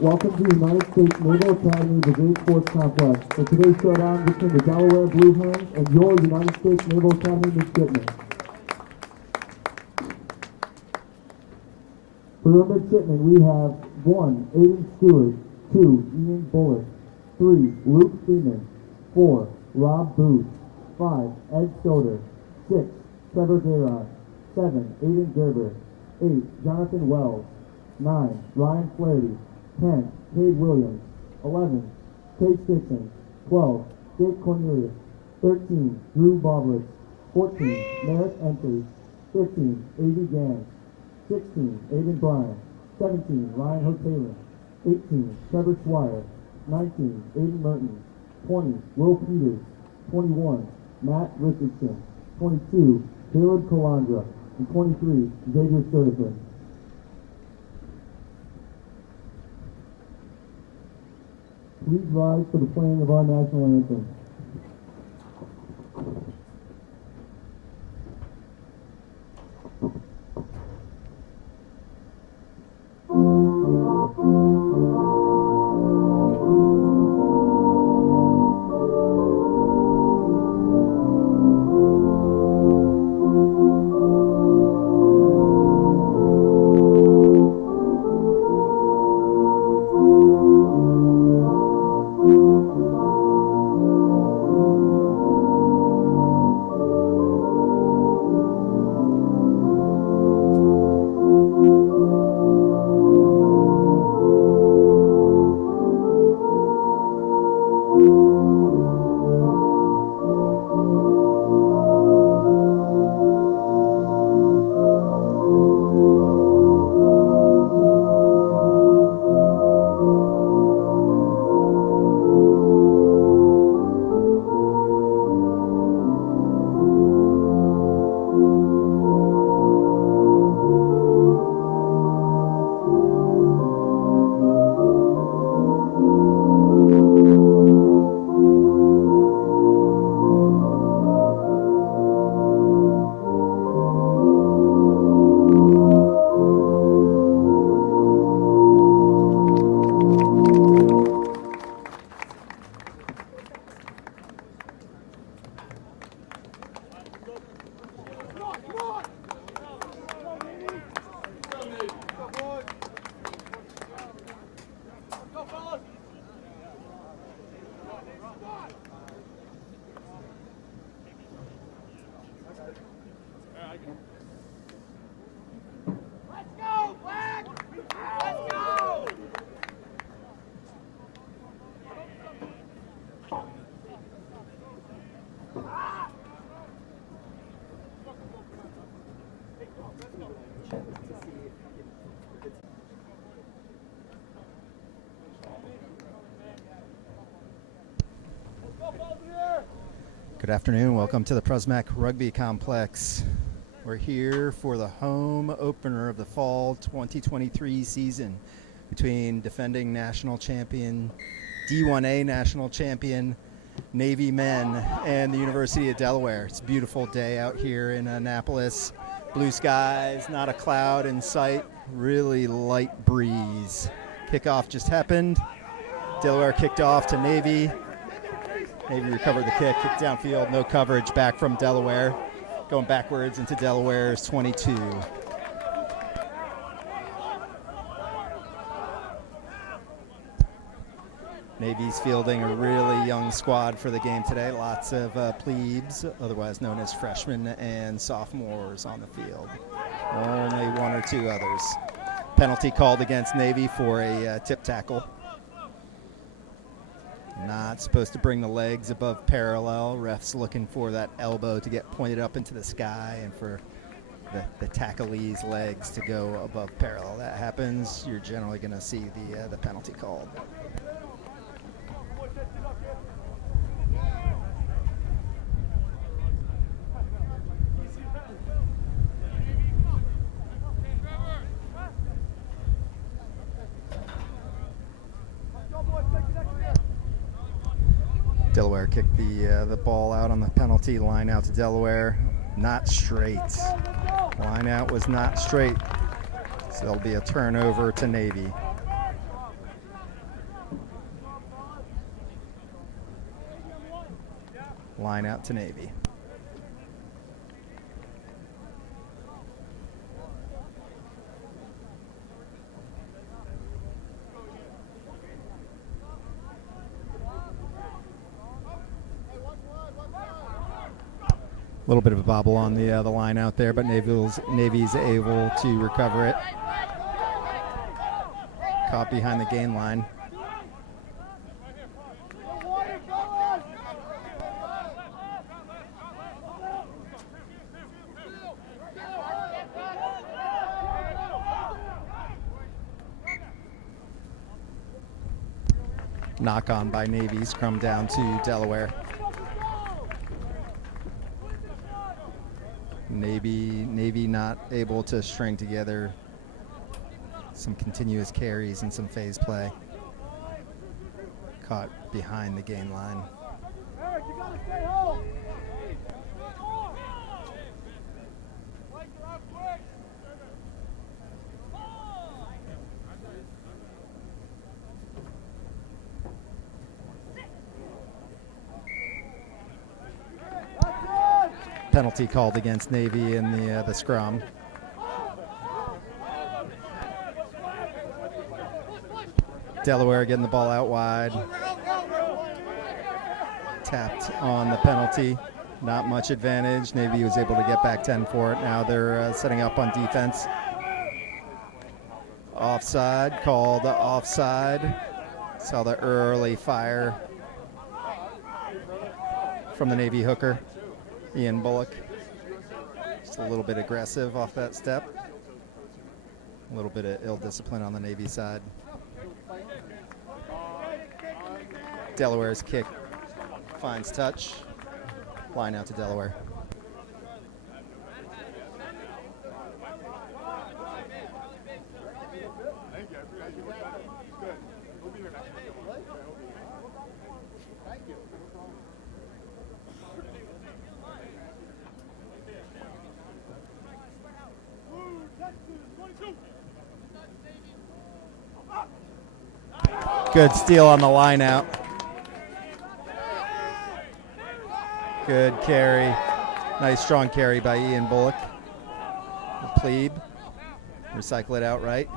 Welcome to the United States Naval Academy Brigade Sports Complex for today's showdown between the Delaware Blue Herons and your United States Naval Academy midshipmen. For your midshipmen, we have 1. Aiden Stewart, 2. Ian Bullock, 3. Luke Freeman, 4. Rob Booth, 5. Ed Soder, 6. Trevor Gayrod, 7. Aiden Gerber, 8. Jonathan Wells, 9. Ryan Flaherty, 10. Cade Williams, 11. Cade Dixon, 12. Jake Cornelius, 13. Drew Boblitz, 14. Merrick Entry, 15. A.V. Gans, 16. Aiden Bryan, 17. Ryan Hotaylor, 18. Trevor Swire, 19. Aiden Merton, 20. Will Peters, 21. Matt Richardson, 22. Caleb Calandra, and 23. Xavier Sturtevant. Please rise for the playing of our national anthem. Good afternoon. Welcome to the Presmack Rugby Complex. We're here for the home opener of the fall 2023 season between defending national champion, D1A national champion, Navy men and the University of Delaware. It's a beautiful day out here in Annapolis. Blue skies, not a cloud in sight, really light breeze. Kickoff just happened. Delaware kicked off to Navy. Navy recovered the kick, kicked downfield, no coverage, back from Delaware. Going backwards into Delaware's 22. Navy's fielding a really young squad for the game today. Lots of plebes, otherwise known as freshmen and sophomores on the field. Only one or two others. Penalty called against Navy for a tip tackle. Not supposed to bring the legs above parallel. Ref's looking for that elbow to get pointed up into the sky and for the tacklee's legs to go above parallel. That happens, you're generally going to see the penalty called. Delaware kicked the ball out on the penalty, line out to Delaware. Not straight. Line out was not straight. So there'll be a turnover to Navy. Line out to Navy. A little bit of a bobble on the line out there, but Navy's able to recover it. Caught behind the gain line. Knock on by Navy, scrum down to Delaware. Navy not able to string together some continuous carries and some phase play. Caught behind the gain line. Eric, you gotta stay home. Penalty called against Navy in the scrum. Delaware getting the ball out wide. Tapped on the penalty. Not much advantage. Navy was able to get back 10 for it. Now they're setting up on defense. Offside, called offside. Saw the early fire from the Navy hooker, Ian Bullock. Just a little bit aggressive off that step. A little bit of ill discipline on the Navy side. Delaware's kick finds touch. Line out to Delaware. Good steal on the line out. Good carry. Nice strong carry by Ian Bullock. The plebe. Recycle it outright.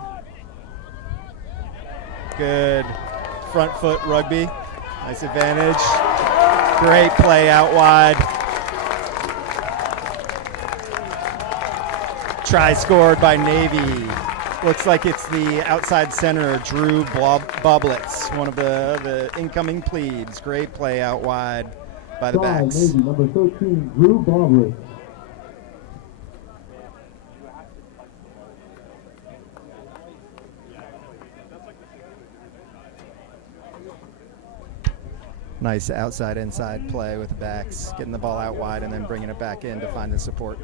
Good front foot rugby. Nice advantage. Great play out wide. Try scored by Navy. Looks like it's the outside center, Drew Boblitz, one of the incoming plebes. Great play out wide by the backs. Navy, number 13, Drew Boblitz. Nice outside-inside play with the backs, getting the ball out wide and then bringing it back in to find the support.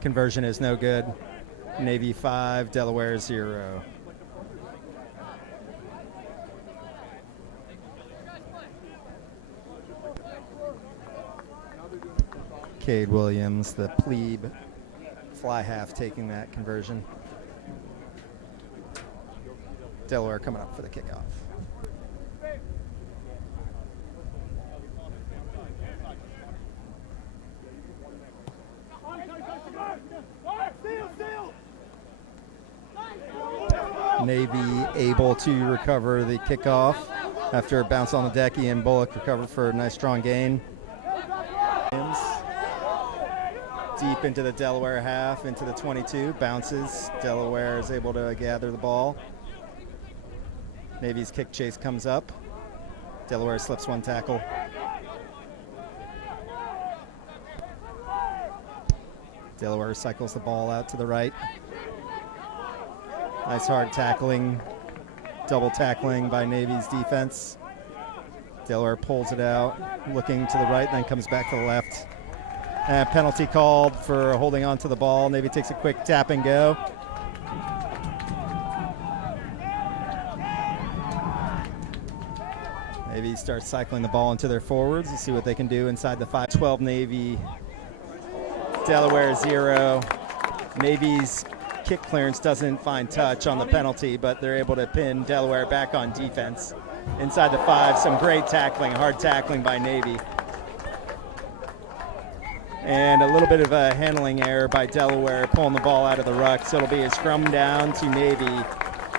Conversion is no good. Navy 5, Delaware 0. Cade Williams, the plebe, fly half, taking that conversion. Delaware coming up for the kickoff. Navy able to recover the kickoff after a bounce on the deck. Ian Bullock recovered for a nice strong gain. Deep into the Delaware half, into the 22, bounces. Delaware is able to gather the ball. Navy's kick chase comes up. Delaware slips one tackle. Delaware cycles the ball out to the right. Nice hard tackling, double tackling by Navy's defense. Delaware pulls it out, looking to the right, then comes back to the left. And penalty called for holding on to the ball. Navy takes a quick tap and go. Navy starts cycling the ball into their forwards. Let's see what they can do inside the 5-12 Navy. Delaware 0. Navy's kick clearance doesn't find touch on the penalty, but they're able to pin Delaware back on defense. Inside the 5, some great tackling, hard tackling by Navy. And a little bit of a handling error by Delaware, pulling the ball out of the ruck. So it'll be a scrum down to Navy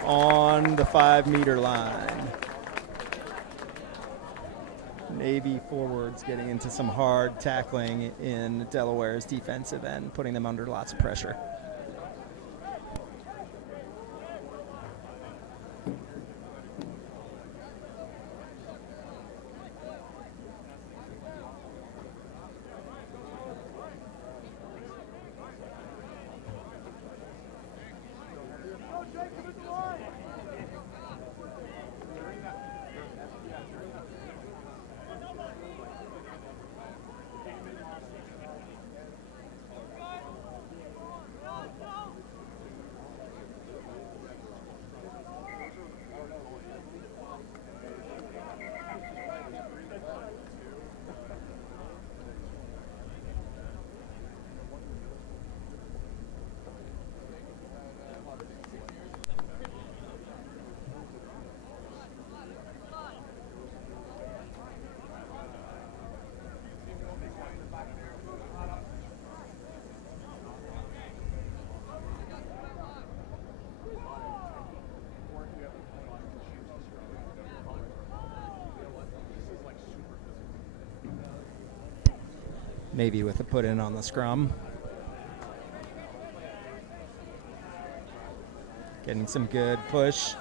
on the 5-meter line. Navy forwards getting into some hard tackling in Delaware's defensive end, putting them under lots of pressure. Navy with a put in on the scrum. Getting some good push.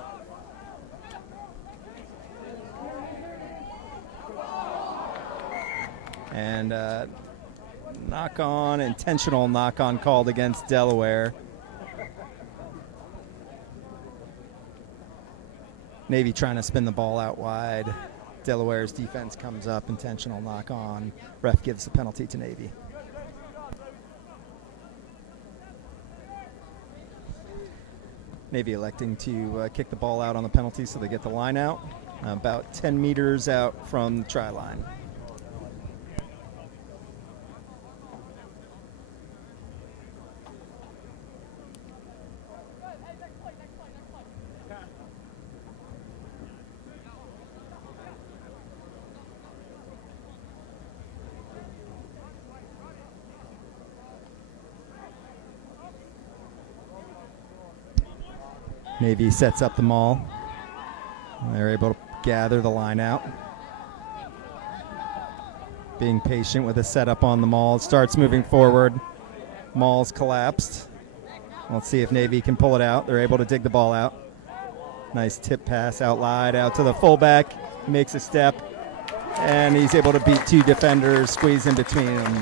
And intentional knock on called against Delaware. Navy trying to spin the ball out wide. Delaware's defense comes up, intentional knock on. Ref gives the penalty to Navy. Navy electing to kick the ball out on the penalty so they get the line out, about 10 meters out from the try line. Navy sets up the maul. They're able to gather the line out. Being patient with a setup on the maul. It starts moving forward. Maul's collapsed. Let's see if Navy can pull it out. They're able to dig the ball out. Nice tip pass out wide, out to the fullback. Makes a step. And he's able to beat two defenders, squeeze in between them.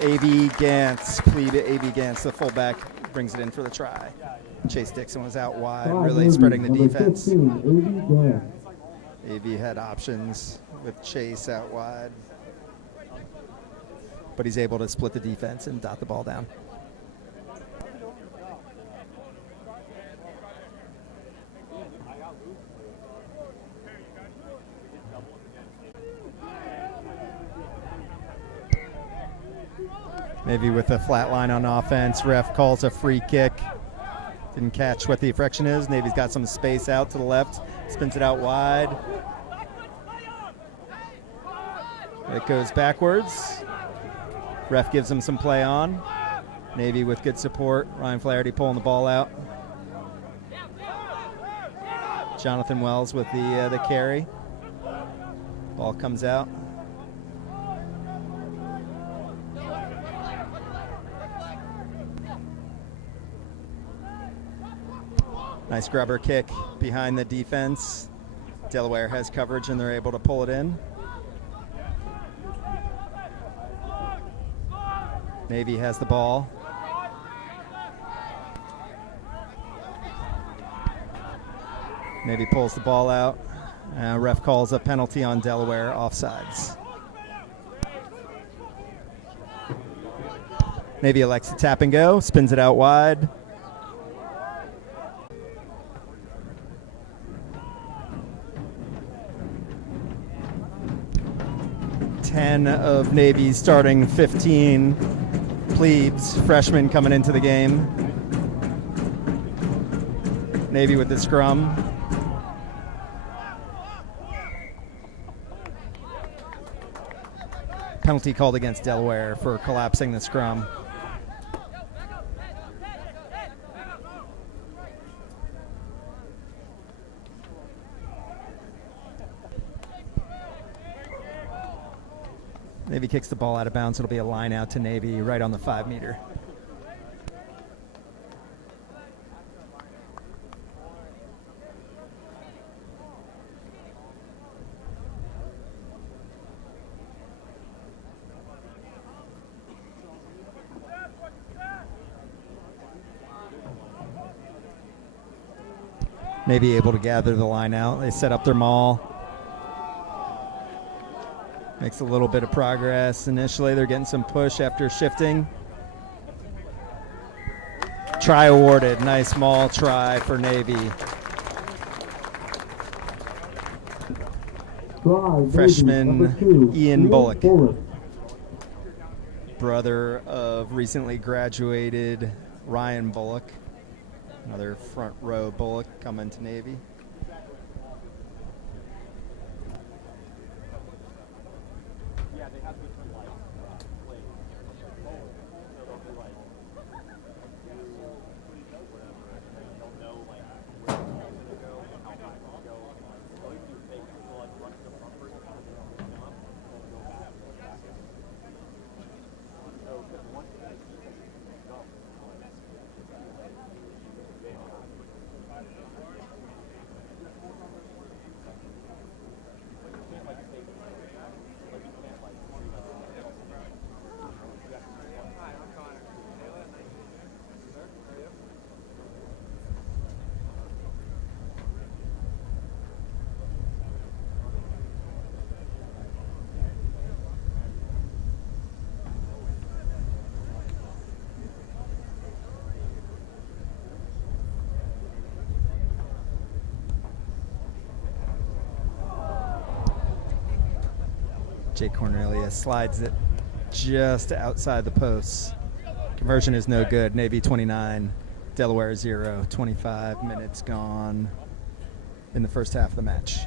A.V. Gantz, the fullback, brings it in for the try. Chase Dixon was out wide, really spreading the defense. A.V. had options with Chase out wide, but he's able to split the defense and dot the ball down. Maybe with a flat line on offense, ref calls a free kick. Didn't catch what the infraction is. Navy's got some space out to the left, spins it out wide. It goes backwards. Ref gives him some play on. Navy with good support. Ryan Flaherty pulling the ball out. Jonathan Wells with the carry. Ball comes out. Nice grubber kick behind the defense. Delaware has coverage and they're able to pull it in. Navy has the ball. Navy pulls the ball out. Ref calls a penalty on Delaware, offsides. Navy elects to tap and go, spins it out wide. Ten of Navy's starting 15 plebes, freshmen coming into the game. Navy with the scrum. Penalty called against Delaware for collapsing the scrum. Navy kicks the ball out of bounds. It'll be a line out to Navy right on the 5 meter. Navy able to gather the line out. They set up their maul. Makes a little bit of progress. Initially, they're getting some push after shifting. Try awarded. Nice maul try for Navy. Freshman Ian Bullock. Brother of recently graduated Ryan Bullock. Another front row Bullock coming to Navy. Jake Cornelius slides it just outside the posts. Conversion is no good. Navy 29, Delaware 0. 25 minutes gone in the first half of the match.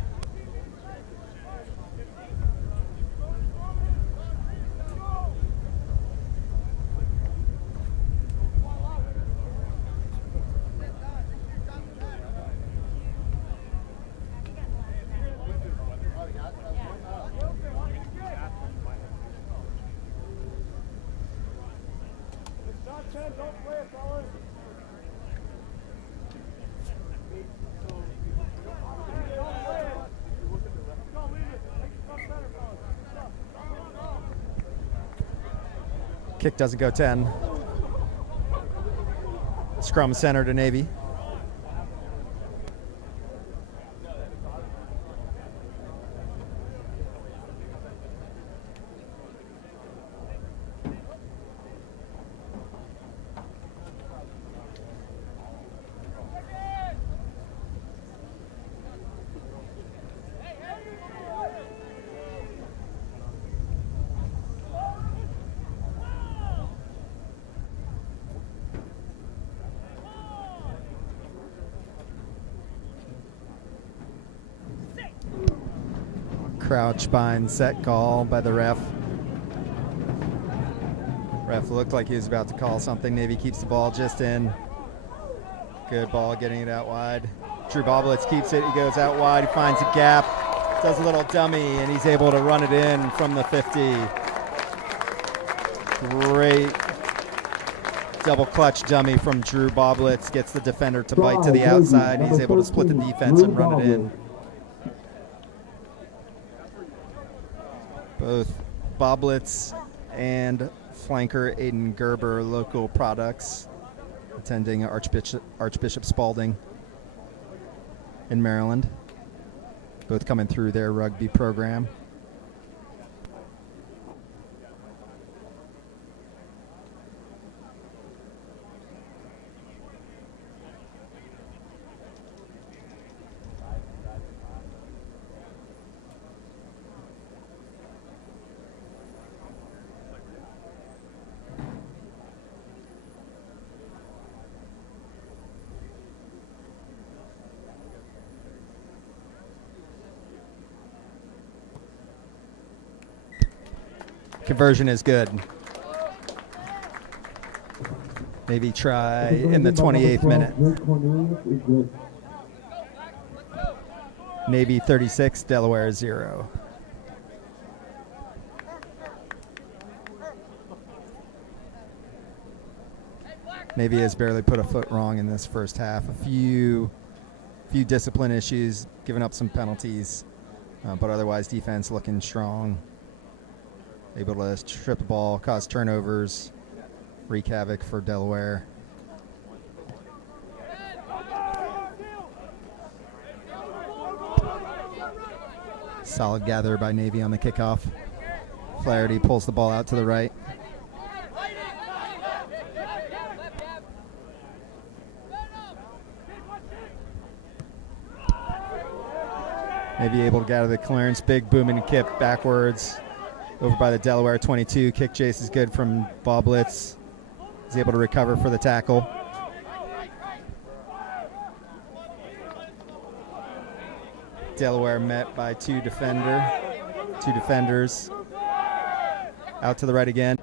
Kick doesn't go 10. Scrum center to Navy. Crouch bind set call by the ref. Ref looked like he was about to call something. Navy keeps the ball just in. Good ball, getting it out wide. Drew Boblitz keeps it. He goes out wide. He finds a gap. Does a little dummy, and he's able to run it in from the 50. Great double clutch dummy from Drew Boblitz. Gets the defender to bite to the outside. He's able to split the defense and run it in. Both Boblitz and flanker Aiden Gerber, local products, attending Archbishop Spalding in Maryland. both coming through their rugby program. Conversion is good. Maybe try in the 28th minute. Navy 36, Delaware 0. Navy has barely put a foot wrong in this first half. A few discipline issues, giving up some penalties, but otherwise defense looking strong. Able to strip the ball, cause turnovers, wreak havoc for Delaware. Solid gather by Navy on the kickoff. Flaherty pulls the ball out to the right. Maybe able to gather the clearance. Big booming kick backwards over by the Delaware 22. Kick chase is good from Boblitz. He's able to recover for the tackle. Delaware met by two defenders. Out to the right again.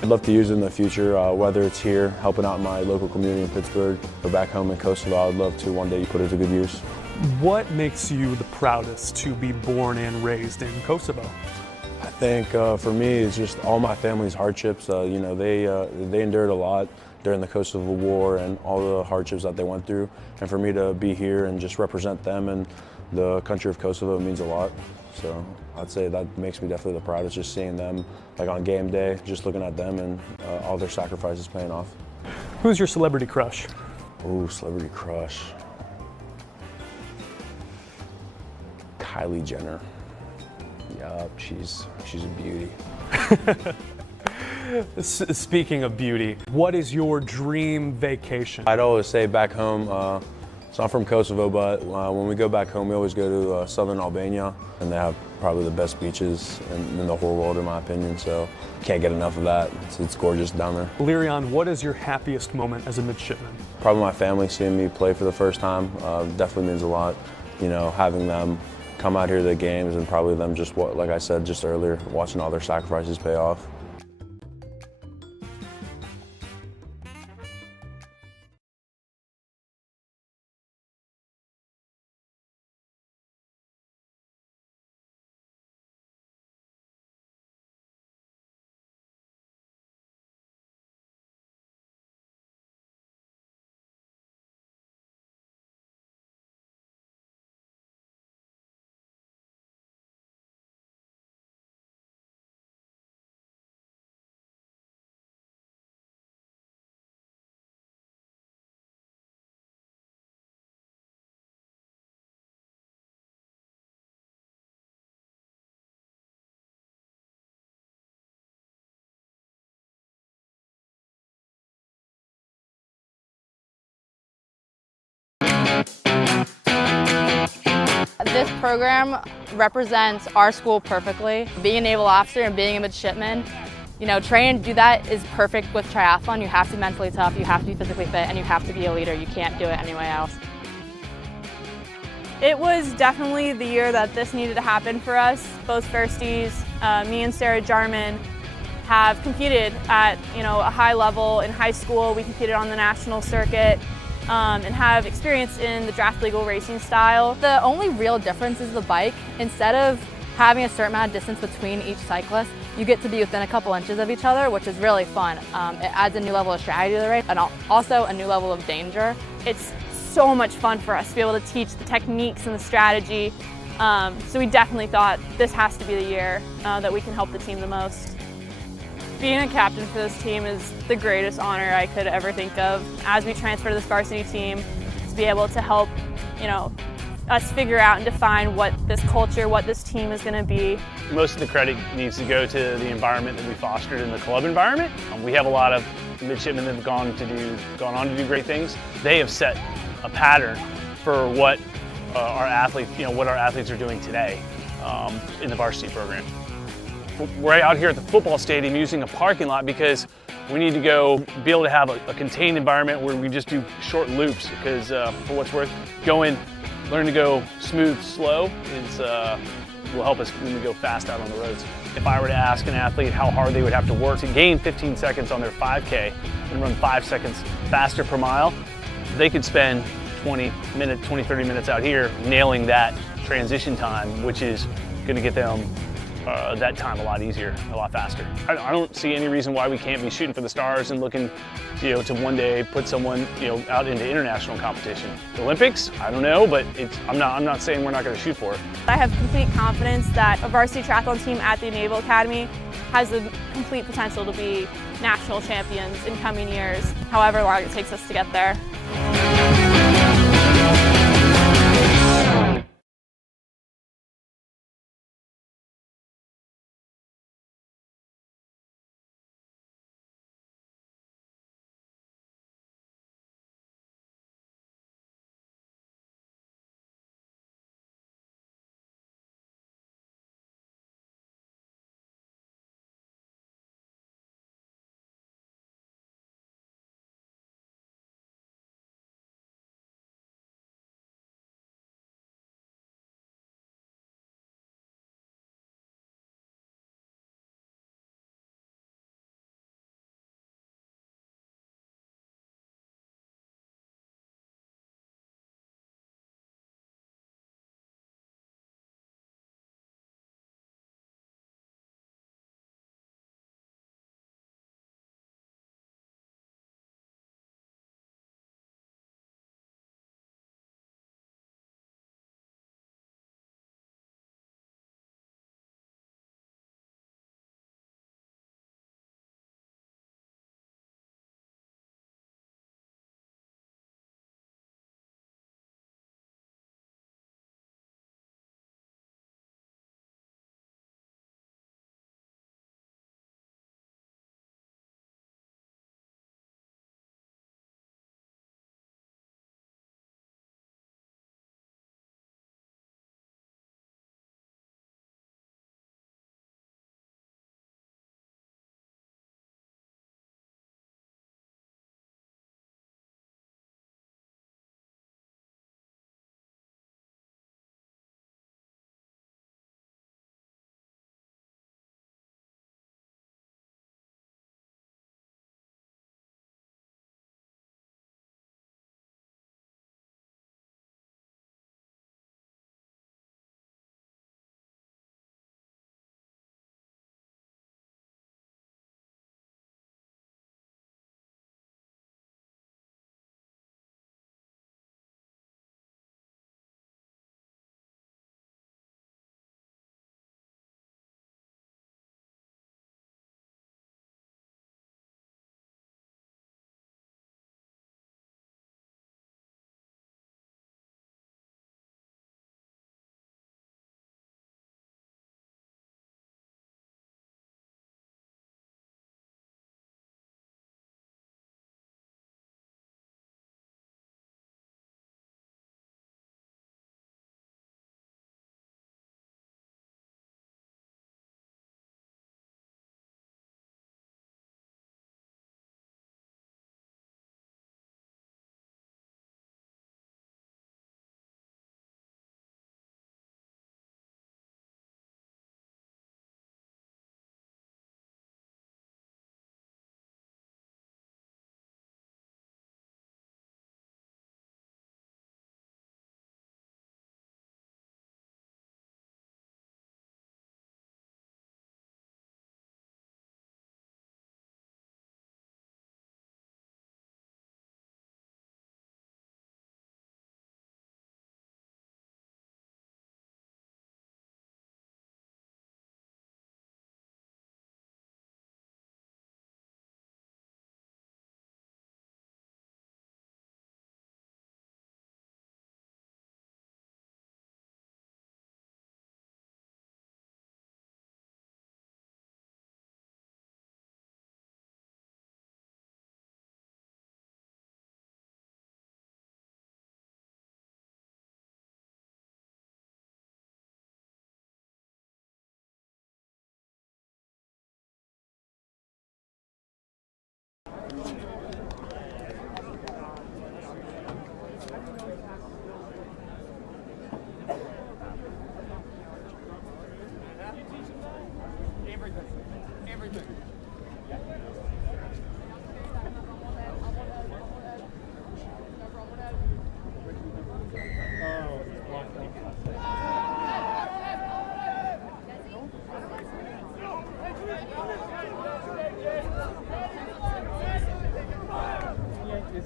I'd love to use it in the future, whether it's here, helping out my local community in Pittsburgh, or back home in Kosovo. I'd love to one day put it to good use. What makes you the proudest to be born and raised in Kosovo? I think for me, it's just all my family's hardships. You know, they endured a lot during the Kosovo War and all the hardships that they went through. And for me to be here and just represent them and the country of Kosovo means a lot. So I'd say that makes me definitely the proudest, just seeing them like on game day, just looking at them and all their sacrifices paying off. Who's your celebrity crush? Ooh, celebrity crush. Kylie Jenner. Yup, she's a beauty. Speaking of beauty, what is your dream vacation? I'd always say back home, so I'm from Kosovo, but when we go back home, we always go to southern Albania, and they have probably the best beaches in the whole world, in my opinion, so can't get enough of that. It's gorgeous down there. Lyrion, what is your happiest moment as a midshipman? Probably my family seeing me play for the first time definitely means a lot. You know, having them come out here to the games and probably them just, like I said just earlier, watching all their sacrifices pay off. This program represents our school perfectly. Being a naval officer and being a midshipman, training to do that is perfect with triathlon. You have to be mentally tough, you have to be physically fit, and you have to be a leader. You can't do it any way else. It was definitely the year that this needed to happen for us. Both firsties, me and Sarah Jarman, have competed at a high level in high school. We competed on the national circuit and have experience in the draft legal racing style. The only real difference is the bike. Instead of having a certain amount of distance between each cyclist, you get to be within a couple inches of each other, which is really fun. It adds a new level of strategy to the race and also a new level of danger. It's so much fun for us to be able to teach the techniques and the strategy. So we definitely thought this has to be the year that we can help the team the most. Being a captain for this team is the greatest honor I could ever think of. As we transfer to this varsity team, to be able to help, us figure out and define what this culture, what this team is going to be. Most of the credit needs to go to the environment that we fostered in the club environment. We have a lot of midshipmen that have gone on to do great things. They have set a pattern for what our athletes are doing today in the varsity program. We're out here at the football stadium using a parking lot because we need to be able to have a contained environment where we just do short loops because for what's worth, learn to go smooth, slow will help us when we go fast out on the roads. If I were to ask an athlete how hard they would have to work to gain 15 seconds on their 5K and run 5 seconds faster per mile, they could spend 30 minutes out here nailing that transition time, which is going to get them that time a lot easier, a lot faster. I don't see any reason why we can't be shooting for the stars and looking, to one day put someone, out into international competition. The Olympics, I don't know, but I'm not saying we're not going to shoot for it. I have complete confidence that a varsity triathlon team at the Naval Academy has the complete potential to be national champions in coming years, however long it takes us to get there.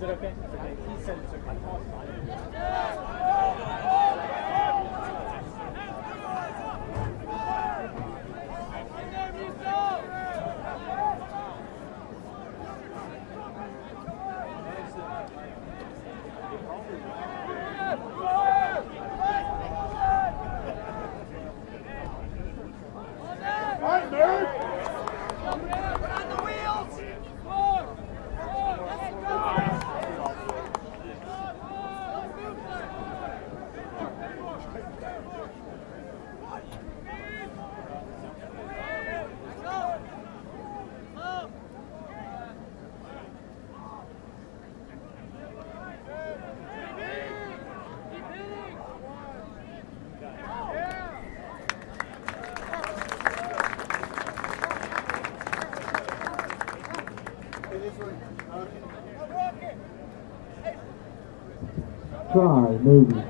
it okay? It's okay. He said it's okay. Try, Navy.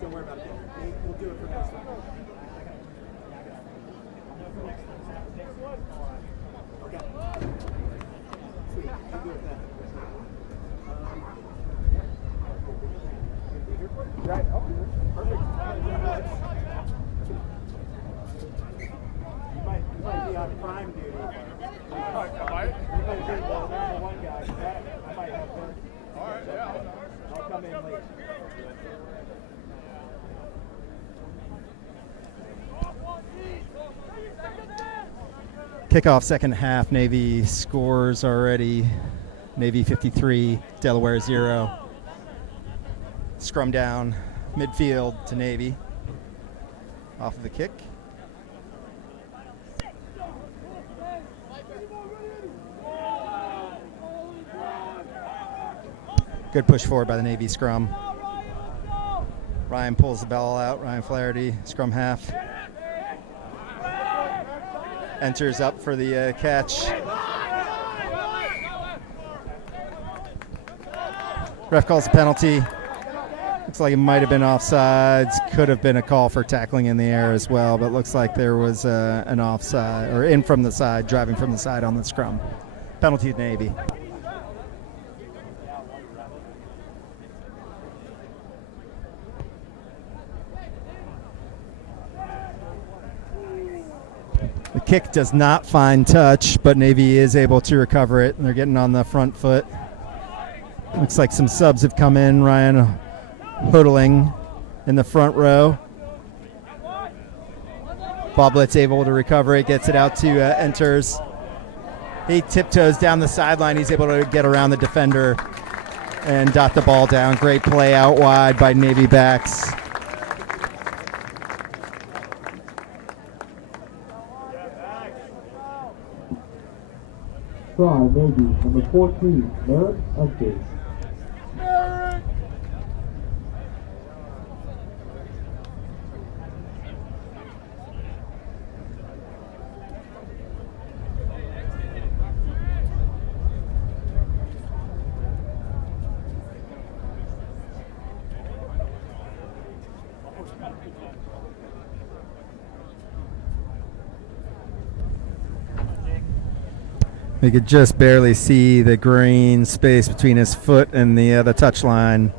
Don't worry about it. We'll do it for next time. Okay. Sweet. We'll do it then. Right. Oh, perfect. You might be on prime duty. You might be the number one guy. I might have work. All right, yeah. I'll come in late. Kickoff second half. Navy scores already. Navy 53, Delaware 0. Scrum down midfield to Navy. Off of the kick. Good push forward by the Navy scrum. Ryan pulls the ball out. Ryan Flaherty, scrum half. Enters up for the catch. Ref calls a penalty. Looks like it might have been offsides. Could have been a call for tackling in the air as well, but looks like there was an offside, or in from the side, driving from the side on the scrum. Penalty to Navy. The kick does not find touch, but Navy is able to recover it, and they're getting on the front foot. Looks like some subs have come in. Ryan Hoodling in the front row. Boblett's able to recover it, gets it out to Enters. He tiptoes down the sideline. He's able to get around the defender and dot the ball down. Great play out wide by Navy backs. Try, Navy, number 14, Merritt Estes. We could just barely see the green space between his foot and the touch line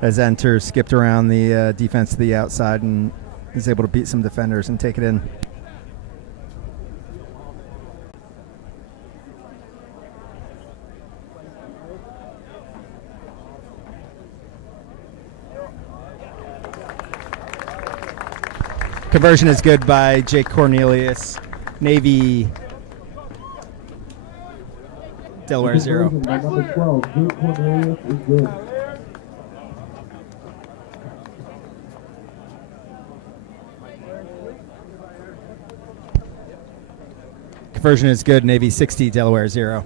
as Enter skipped around the defense to the outside and is able to beat some defenders and take it in. Conversion is good by Jake Cornelius. Navy, Delaware 0. Conversion by number 12, Jake Cornelius is good. Conversion is good. Navy 60, Delaware 0.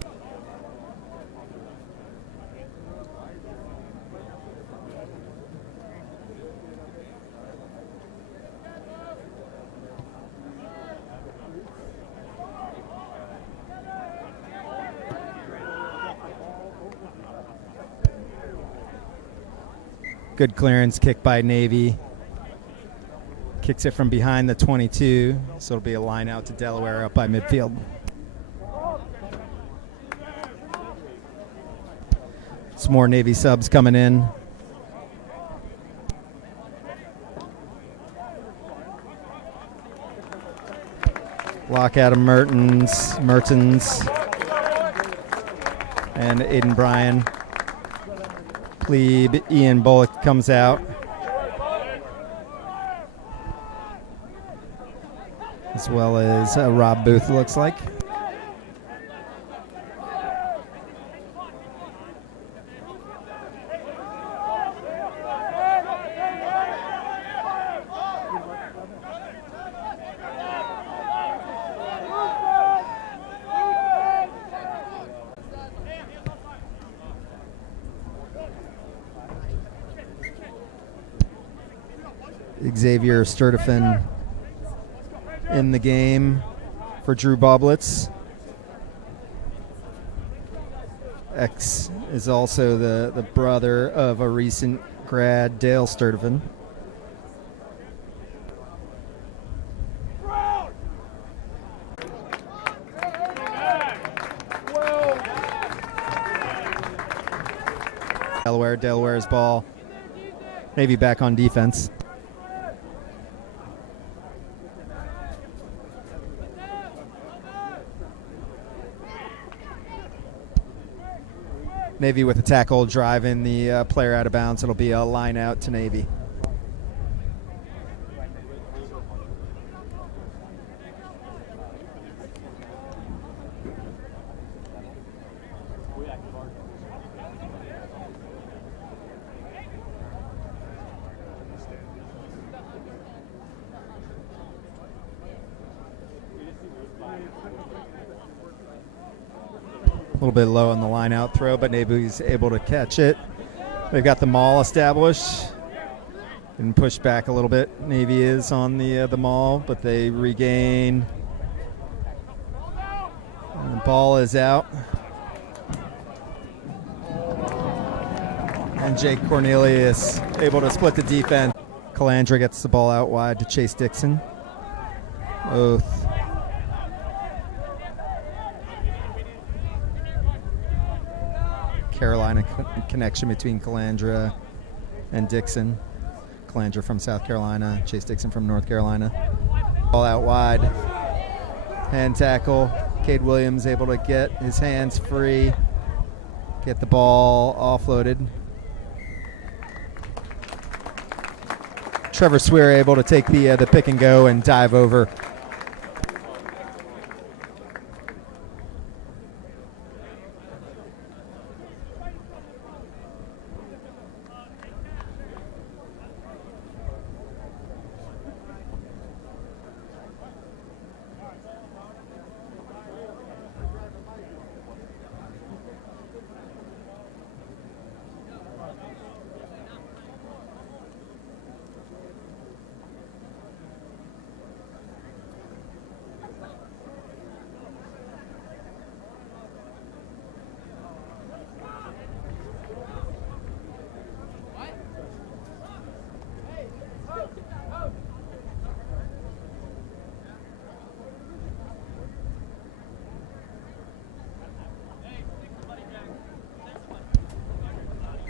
Good clearance kick by Navy. Kicks it from behind the 22, so it'll be a line out to Delaware up by midfield. Some more Navy subs coming in. Lockout of Mertens, and Aiden Bryan. Plebe, Ian Bullock comes out. As well as Rob Booth, looks like. Xavier Sturtevant in the game for Drew Boblitz. X is also the brother of a recent grad, Dale Sturtevant. Delaware's ball. Navy back on defense. Navy with a tackle driving the player out of bounds. It'll be a line out to Navy. A little bit low on the line out throw, but Navy's able to catch it. They've got the maul established and pushed back a little bit. Navy is on the maul, but they regain. And the ball is out. And Jake Cornelius able to split the defense. Calandra gets the ball out wide to Chase Dixon. Oath. Carolina connection between Calandra and Dixon. Calandra from South Carolina, Chase Dixon from North Carolina. Ball out wide. Hand tackle. Cade Williams able to get his hands free. Get the ball offloaded. Trevor Swear able to take the pick and go and dive over.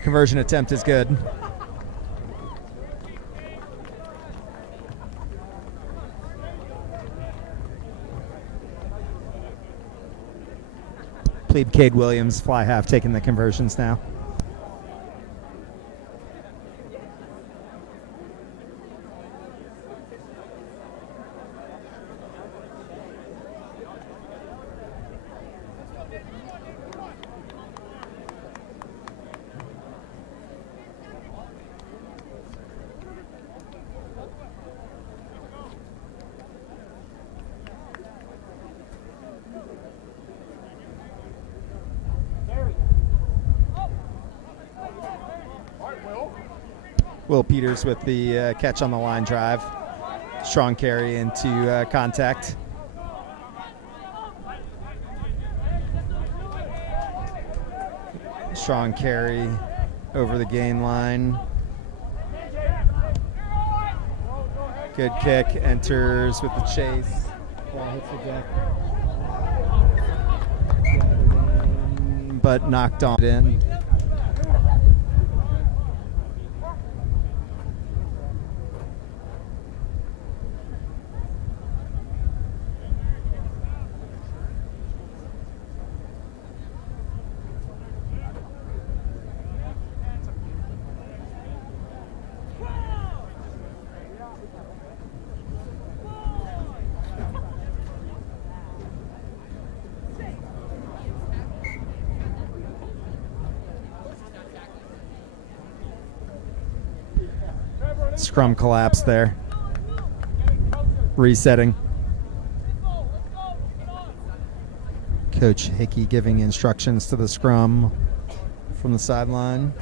Conversion attempt is good. Plebe Cade Williams, fly half, taking the conversions now. Will Peters with the catch on the line drive. Strong carry into contact. Strong carry over the gain line. Good kick, enters with the chase. Ball hits the deck. But knocked on in. Scrum collapse there. Resetting. Coach Hickey giving instructions to the scrum from the sideline.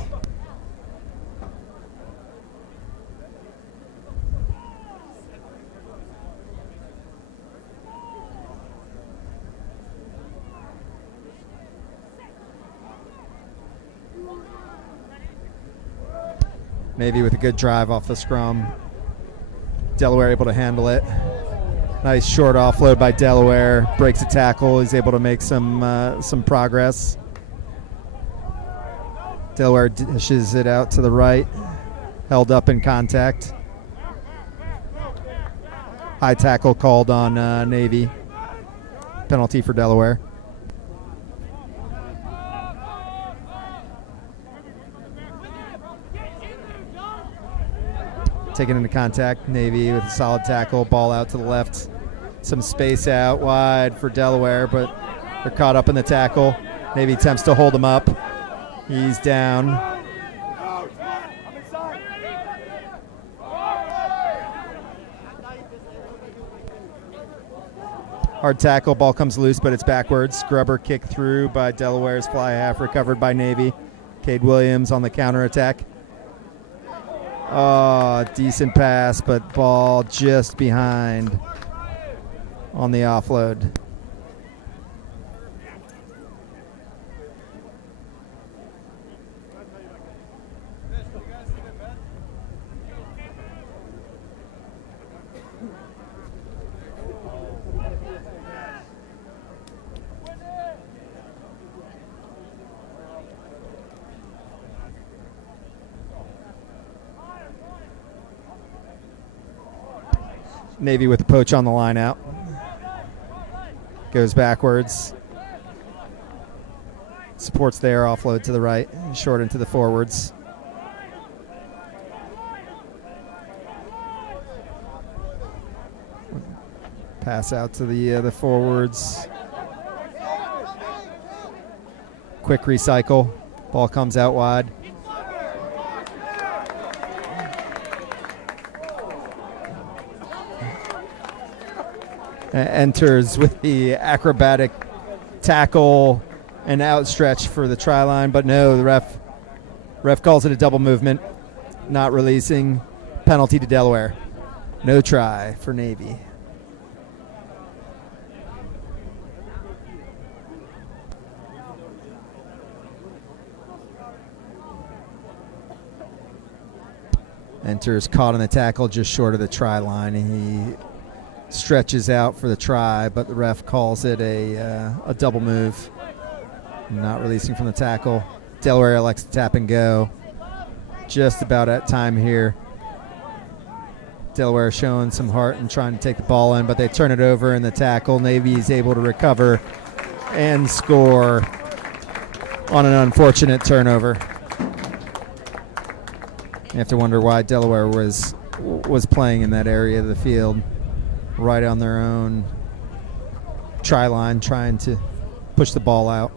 Navy with a good drive off the scrum. Delaware able to handle it. Nice short offload by Delaware. Breaks a tackle. He's able to make some progress. Delaware dishes it out to the right. Held up in contact. High tackle called on Navy. Penalty for Delaware. Taken into contact. Navy with a solid tackle. Ball out to the left. Some space out wide for Delaware, but they're caught up in the tackle. Navy attempts to hold him up. He's down. Hard tackle. Ball comes loose, but it's backwards. Grubber kick through by Delaware's fly half. Recovered by Navy. Cade Williams on the counterattack. Oh, decent pass, but ball just behind on the offload. Navy with the poach on the line out. Goes backwards. Supports there, offload to the right. Short into the forwards. Pass out to the forwards. Quick recycle. Ball comes out wide. Enters with the acrobatic tackle and outstretch for the try line, but no, the ref calls it a double movement, not releasing. Penalty to Delaware. No try for Navy. Enters caught in the tackle just short of the try line. He stretches out for the try, but the ref calls it a double move. Not releasing from the tackle. Delaware elects to tap and go. Just about at time here. Delaware showing some heart and trying to take the ball in, but they turn it over in the tackle. Navy is able to recover and score on an unfortunate turnover. You have to wonder why Delaware was playing in that area of the field, right on their own try line, trying to push the ball out.